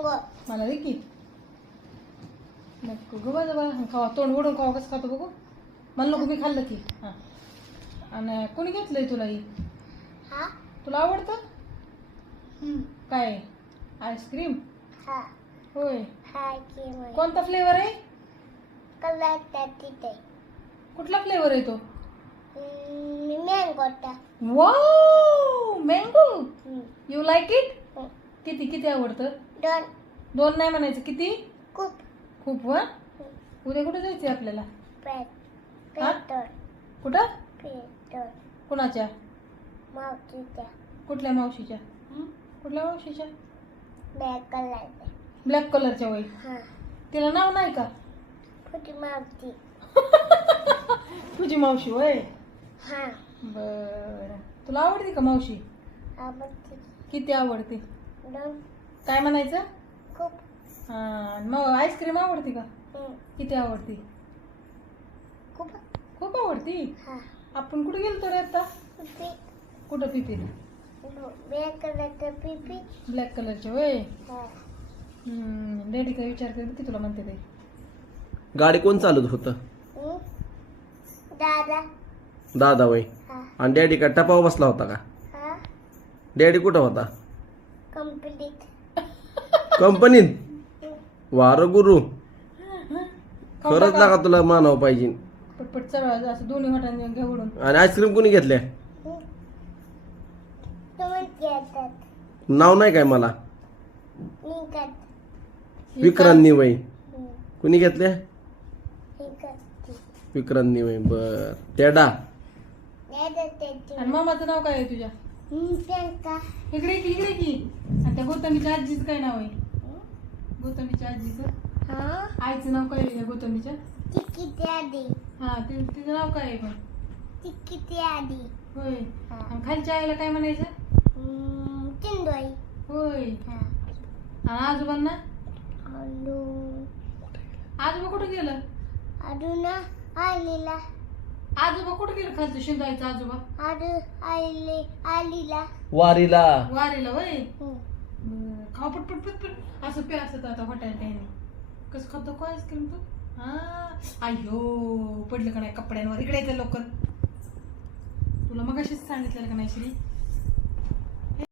Mango मला दे की नको गं माझं बाळा खावा तोंड ओढून खावा कसं खातो बघू मला नको मी खाल्लं की हां आणि कोणी घेतलंय तुला ही हा तुला आवडतं काय आईस्क्रीम हा होय हा की मग कोणता फ्लेवर आहे कलर तिथे कुठला फ्लेवर आहे तो मँगोटा wow mango you like it किती किती आवडतं दोन दोन नाही म्हणायचं किती खूप खूप वा उद्या कुठे जायचंय आपल्याला हा? पेटर कुठं पेटर कुणाच्या मावशीच्या कुठल्या मावशीच्या कुठल्या मावशीच्या ब्लॅक कलर ब्लॅक कलरच्या वय हा तिला नाव नाही का छोटी मावशी तुझी मावशी वय हा बर तुला आवडते का मावशी आवडते किती आवडते दोन काय म्हणायचं खूप हा मग आईस्क्रीम आवडते का किती आवडते खूप खूप आवडती हा आपण कुठे गेलतो रे आता पिपी कुठं पिपीला ब्लॅक कलरचं पिपी ब्लॅक कलरच्या वय हा डॅडी काय विचारते की तुला म्हणते ते गाडी कोण चालत होतं दादा दादा वय हा आणि डॅडी का टपावर बसला होता का हा डॅडी कुठं होता कंप्लीट कंपनीत वार गुरु खाऊ खरंच टाका. लागा तुला मानावं पाहिजे पटपट चढ असं दोन्ही वाटाने घेऊन आणि आईस्क्रीम कोणी घेतल्या तुम्ही घेतात नाव नाही काय मला निघत विक्रांनी वय कुणी घेतल्या निघत विक्रांनी वय बर तेडा आणि मामाचं नाव काय आहे तुझ्या त्यांका इकडे की इकडे की आणि त्या गौतमीच्या आजीचं काय नाव आहे गौतमीच्या आजीचं हा आईचं नाव काय आहे गौतमीच्या ती किती आधी हा तिचं नाव काय आहे पण ती किती आधी होय हा. आणि खालच्या आईला काय म्हणायचं चिंदोई होय हा आणि आजोबांना अजून आजोबा कुठं गेलं अजून आलीला आजोबा कुठं गेलं खालचं शिंदायचं आजोबा अजून आलीला वारीला वारीला वय खाऊ पट पट पट पट असं पे असत आता हॉटेल त्याने कसं खातो का आईस्क्रीम तू हा अय्यो पडलं का नाही कपड्यांवर इकडे येतं लवकर तुला मग अशीच सांगितलेलं का नाही श्री